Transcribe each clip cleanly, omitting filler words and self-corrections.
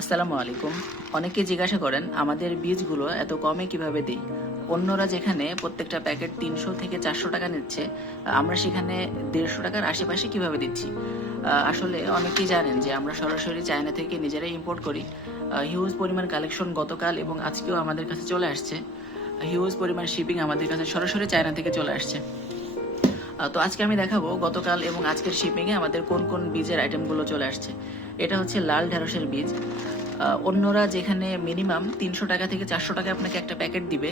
আসসালামু আলাইকুম। অনেকে জিজ্ঞাসা করেন আমাদের বীজগুলো এত কমে কিভাবে দিই। অন্যরা যেখানে প্রত্যেকটা প্যাকেট ৩০০ থেকে ৪০০ টাকা নিচ্ছে, আমরা সেখানে ১৫০ টাকার আশেপাশে কিভাবে দিচ্ছি। আসলে অনেকেই জানেন যে আমরা সরাসরি চায়না থেকে নিজেরাই ইম্পোর্ট করি। হিউজ পরিমাণ কালেকশন গতকাল এবং আজকেও আমাদের কাছে চলে আসছে। হিউজ পরিমাণ শিপিং আমাদের কাছে সরাসরি চায়না থেকে চলে আসছে। তো আজকে আমি দেখাবো গতকাল এবং আজকের শিপিংয়ে আমাদের কোন কোন বীজের আইটেমগুলো চলে আসছে। এটা হচ্ছে লাল ঢেঁড়সের বীজ। অন্যরা যেখানে মিনিমাম ৩০০ টাকা থেকে ৪০০ টাকা আপনাকে একটা প্যাকেট দিবে,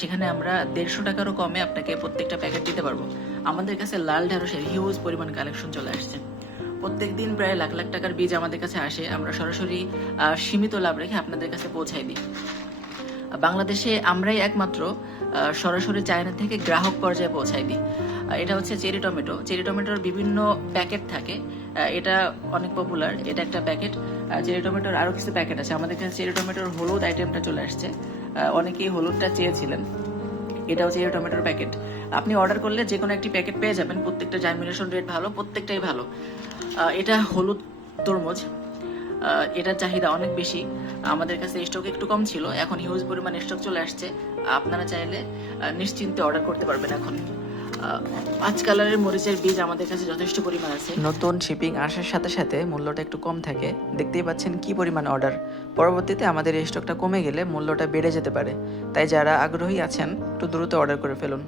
সেখানে আমরা ১৫০ টাকারও কমে আপনাকে প্রত্যেকটা প্যাকেট দিতে পারবো। আমাদের কাছে লাল ঢেঁড়সের হিউজ পরিমাণ কালেকশন চলে আসছে। প্রত্যেক দিন প্রায় লাখ লাখ টাকার বীজ আমাদের কাছে আসে, আমরা সরাসরি সীমিত লাভ রেখে আপনাদের কাছে পৌঁছাই দিই। বাংলাদেশে আমরাই একমাত্র সরাসরি চায়না থেকে গ্রাহক পর্যায়ে পৌঁছাই দিই। এটা হচ্ছে চেরি টমেটো। চেরি টমেটোর বিভিন্ন প্যাকেট থাকে, এটা অনেক পপুলার। এটা একটা প্যাকেট। চেরি টমেটোর আরও কিছু প্যাকেট আছে। আমাদের কাছে চেরি টমেটোর হলুদ আইটেমটা চলে আসছে। অনেকেই হলুদটা চেয়েছিলেন। এটাও চেরি টমেটোর প্যাকেট। আপনি অর্ডার করলে যে কোনো একটি প্যাকেট পেয়ে যাবেন। প্রত্যেকটা জার্মিনেশন রেট ভালো, প্রত্যেকটাই ভালো। এটা হলুদ তরমুজ। এটার চাহিদা অনেক বেশি। আমাদের কাছে স্টক একটু কম ছিল, এখন হিউজ পরিমাণ স্টক চলে আসছে। আপনারা চাইলে নিশ্চিন্তে অর্ডার করতে পারবেন। এখন ৫ কালারের মরিচের বীজ আমাদের কাছে যথেষ্ট পরিমাণ আছে। নতুন শিপিং আসার সাথে সাথে মূল্যটা একটু কম থাকে। দেখতেই পাচ্ছেন কি পরিমাণ অর্ডার। পরবর্তীতে আমাদের এই স্টকটা কমে গেলে মূল্যটা বেড়ে যেতে পারে। তাই যারা আগ্রহী আছেন একটু দ্রুত অর্ডার করে ফেলুন।